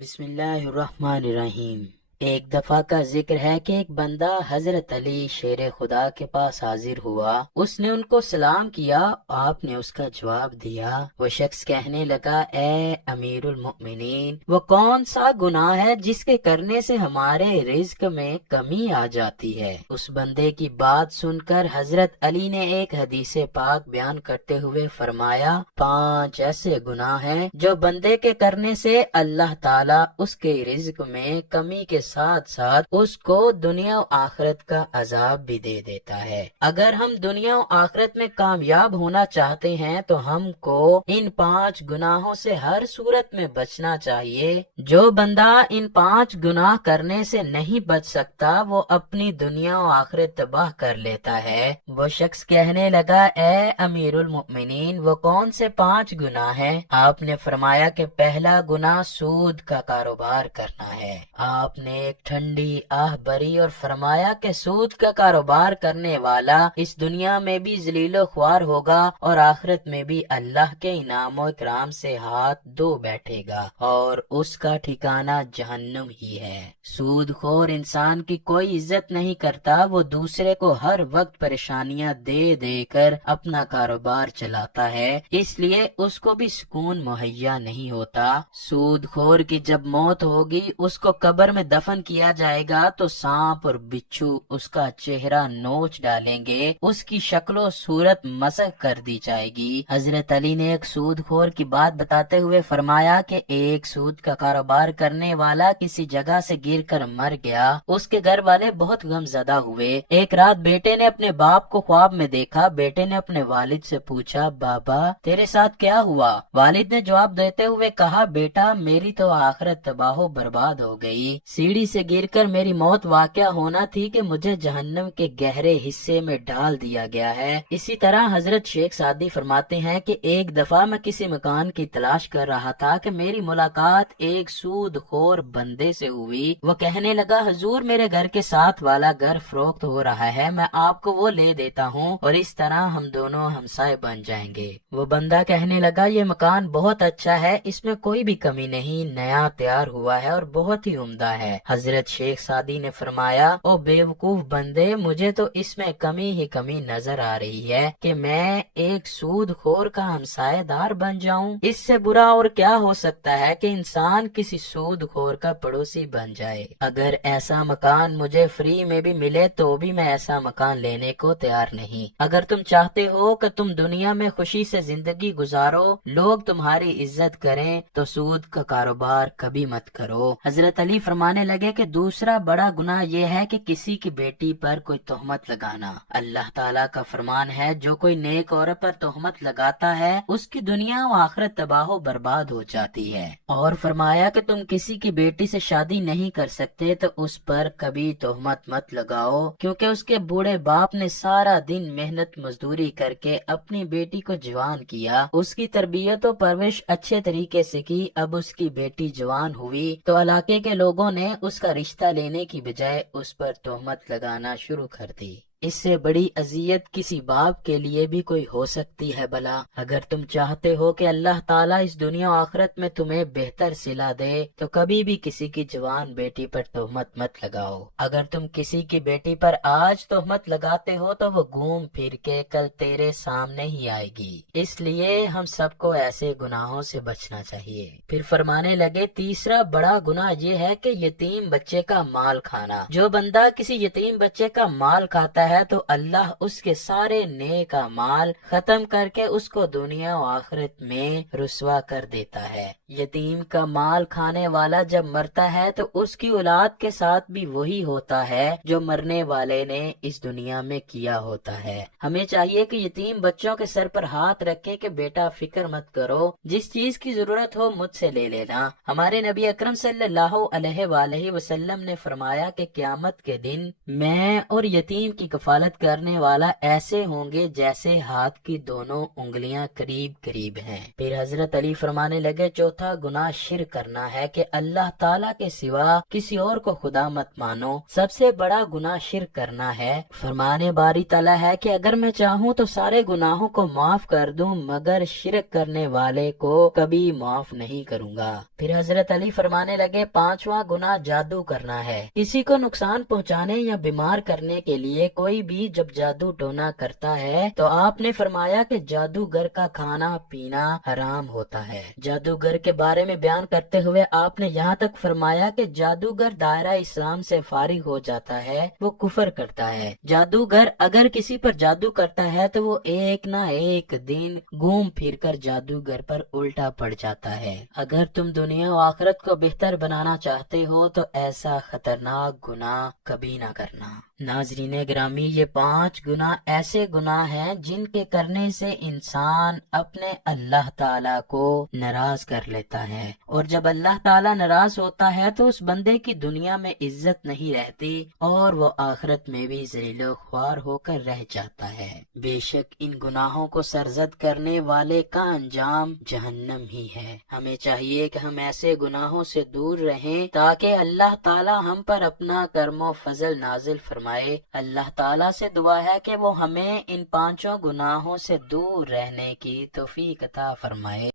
بسم اللہ الرحمن الرحیم۔ ایک دفعہ کا ذکر ہے کہ ایک بندہ حضرت علی شیر خدا کے پاس حاضر ہوا۔ اس نے ان کو سلام کیا، آپ نے اس کا جواب دیا۔ وہ شخص کہنے لگا، اے امیر المؤمنین، وہ کون سا گناہ ہے جس کے کرنے سے ہمارے رزق میں کمی آ جاتی ہے؟ اس بندے کی بات سن کر حضرت علی نے ایک حدیث پاک بیان کرتے ہوئے فرمایا، 5 ایسے گناہ ہیں جو بندے کے کرنے سے اللہ تعالیٰ اس کے رزق میں کمی کے ساتھ ساتھ اس کو دنیا و آخرت کا عذاب بھی دے دیتا ہے۔ اگر ہم دنیا و آخرت میں کامیاب ہونا چاہتے ہیں تو ہم کو ان 5 گناہوں سے ہر صورت میں بچنا چاہیے۔ جو بندہ ان 5 گناہ کرنے سے نہیں بچ سکتا وہ اپنی دنیا و آخرت تباہ کر لیتا ہے۔ وہ شخص کہنے لگا، اے امیر المؤمنین، وہ کون سے 5 گناہ ہیں؟ آپ نے فرمایا کہ پہلا گناہ سود کا کاروبار کرنا ہے۔ آپ نے ایک ٹھنڈی آہ بھری اور فرمایا کہ سود کا کاروبار کرنے والا اس دنیا میں بھی ذلیل و خوار ہوگا اور آخرت میں بھی اللہ کے انعام و اکرام سے ہاتھ دھو بیٹھے گا اور اس کا ٹھکانہ جہنم ہی ہے۔ سود خور انسان کی کوئی عزت نہیں کرتا، وہ دوسرے کو ہر وقت پریشانیاں دے دے کر اپنا کاروبار چلاتا ہے، اس لیے اس کو بھی سکون مہیا نہیں ہوتا۔ سود خور کی جب موت ہوگی، اس کو قبر میں دفن کیا جائے گا تو سانپ اور بچھو اس کا چہرہ نوچ ڈالیں گے، اس کی شکل و صورت مسخ کر دی جائے گی۔ حضرت علی نے ایک سود خور کی بات بتاتے ہوئے فرمایا کہ ایک سود کا کاروبار کرنے والا کسی جگہ سے گر کر مر گیا، اس کے گھر والے بہت غم زدہ ہوئے۔ ایک رات بیٹے نے اپنے باپ کو خواب میں دیکھا۔ بیٹے نے اپنے والد سے پوچھا، بابا تیرے ساتھ کیا ہوا؟ والد نے جواب دیتے ہوئے کہا، بیٹا میری تو آخرت تباہ و برباد ہو گئی، سیڑھی سے گر کر میری موت واقع ہونا تھی کہ مجھے جہنم کے گہرے حصے میں ڈال دیا گیا ہے۔ اسی طرح حضرت شیخ سعدی فرماتے ہیں کہ ایک دفعہ میں کسی مکان کی تلاش کر رہا تھا کہ میری ملاقات ایک سود خور بندے سے ہوئی۔ وہ کہنے لگا، حضور میرے گھر کے ساتھ والا گھر فروخت ہو رہا ہے، میں آپ کو وہ لے دیتا ہوں اور اس طرح ہم دونوں ہمسائے بن جائیں گے۔ وہ بندہ کہنے لگا، یہ مکان بہت اچھا ہے، اس میں کوئی بھی کمی نہیں، نیا تیار ہوا ہے اور بہت ہی عمدہ ہے۔ حضرت شیخ سعدی نے فرمایا، او بے وقوف بندے، مجھے تو اس میں کمی ہی کمی نظر آ رہی ہے کہ میں ایک سود خور کا ہمسائے دار بن جاؤں۔ اس سے برا اور کیا ہو سکتا ہے کہ انسان کسی سود خور کا پڑوسی بن جائے۔ اگر ایسا مکان مجھے فری میں بھی ملے تو بھی میں ایسا مکان لینے کو تیار نہیں۔ اگر تم چاہتے ہو کہ تم دنیا میں خوشی سے زندگی گزارو، لوگ تمہاری عزت کریں، تو سود کا کاروبار کبھی مت کرو۔ حضرت علی فرمانے لگے کہ دوسرا بڑا گناہ یہ ہے کہ کسی کی بیٹی پر کوئی تہمت لگانا۔ اللہ تعالیٰ کا فرمان ہے، جو کوئی نیک عورت پر تہمت لگاتا ہے اس کی دنیا و آخرت تباہ و برباد ہو جاتی ہے۔ اور فرمایا کہ تم کسی کی بیٹی سے شادی نہیں کر سکتے تو اس پر کبھی تہمت مت لگاؤ، کیونکہ اس کے بوڑھے باپ نے سارا دن محنت مزدوری کر کے اپنی بیٹی کو جوان کیا، اس کی تربیت و پرورش اچھے طریقے سے کی۔ اب اس کی بیٹی جوان ہوئی تو علاقے کے لوگوں نے اس کا رشتہ لینے کی بجائے اس پر تہمت لگانا شروع کر دی۔ اس سے بڑی اذیت کسی باپ کے لیے بھی کوئی ہو سکتی ہے بھلا؟ اگر تم چاہتے ہو کہ اللہ تعالیٰ اس دنیا و آخرت میں تمہیں بہتر صلہ دے تو کبھی بھی کسی کی جوان بیٹی پر تہمت مت لگاؤ۔ اگر تم کسی کی بیٹی پر آج تہمت لگاتے ہو تو وہ گھوم پھر کے کل تیرے سامنے ہی آئے گی، اس لیے ہم سب کو ایسے گناہوں سے بچنا چاہیے۔ پھر فرمانے لگے، تیسرا بڑا گناہ یہ ہے کہ یتیم بچے کا مال کھانا۔ جو بندہ کسی یتیم بچے کا مال کھاتا ہے تو اللہ اس کے سارے نیک اعمال ختم کر کے اس کو دنیا و آخرت میں رسوا کر دیتا ہے۔ یتیم کا مال کھانے والا جب مرتا ہے تو اس کی اولاد کے ساتھ بھی وہی ہوتا ہے جو مرنے والے نے اس دنیا میں کیا ہوتا ہے۔ ہمیں چاہیے کہ یتیم بچوں کے سر پر ہاتھ رکھیں کہ بیٹا فکر مت کرو، جس چیز کی ضرورت ہو مجھ سے لے لینا۔ ہمارے نبی اکرم صلی اللہ علیہ وآلہ وسلم نے فرمایا کہ قیامت کے دن میں اور یتیم کی کفالت کرنے والا ایسے ہوں گے جیسے ہاتھ کی دونوں انگلیاں قریب قریب ہیں۔ پھر حضرت علی فرمانے لگے چوتھا گناہ شرک کرنا ہے کہ اللہ تعالیٰ کے سوا کسی اور کو خدا مت مانو۔ سب سے بڑا گناہ شرک کرنا ہے۔ فرمانے باری تعالیٰ ہے کہ اگر میں چاہوں تو سارے گناہوں کو معاف کر دوں مگر شرک کرنے والے کو کبھی معاف نہیں کروں گا۔ پھر حضرت علی فرمانے لگے پانچواں گناہ جادو کرنا ہے۔ کسی کو نقصان پہنچانے یا بیمار کرنے کے لیے کوئی بھی جب جادو ٹونا کرتا ہے تو آپ نے فرمایا کہ جادوگر کا کھانا پینا حرام ہوتا ہے۔ جادوگر کے بارے میں بیان کرتے ہوئے آپ نے یہاں تک فرمایا کہ جادوگر دائرہ اسلام سے فارغ ہو جاتا ہے، وہ کفر کرتا ہے۔ جادوگر اگر کسی پر جادو کرتا ہے تو وہ ایک نہ ایک دن گھوم پھر کر جادوگر پر الٹا پڑ جاتا ہے۔ اگر تم دنیا و آخرت کو بہتر بنانا چاہتے ہو تو ایسا خطرناک گناہ کبھی نہ کرنا۔ ناظرین گرامی، یہ 5 گناہ ایسے گناہ ہیں جن کے کرنے سے انسان اپنے اللہ تعالیٰ کو ناراض کر لیتا ہے، اور جب اللہ تعالیٰ ناراض ہوتا ہے تو اس بندے کی دنیا میں عزت نہیں رہتی اور وہ آخرت میں بھی ذلیل و خوار ہو کر رہ جاتا ہے۔ بے شک ان گناہوں کو سرزد کرنے والے کا انجام جہنم ہی ہے۔ ہمیں چاہیے کہ ہم ایسے گناہوں سے دور رہیں تاکہ اللہ تعالیٰ ہم پر اپنا کرم و فضل نازل فرمائے۔ اللہ تعالیٰ سے دعا ہے کہ وہ ہمیں ان 5 گناہوں سے دور رہنے کی توفیق عطا فرمائے۔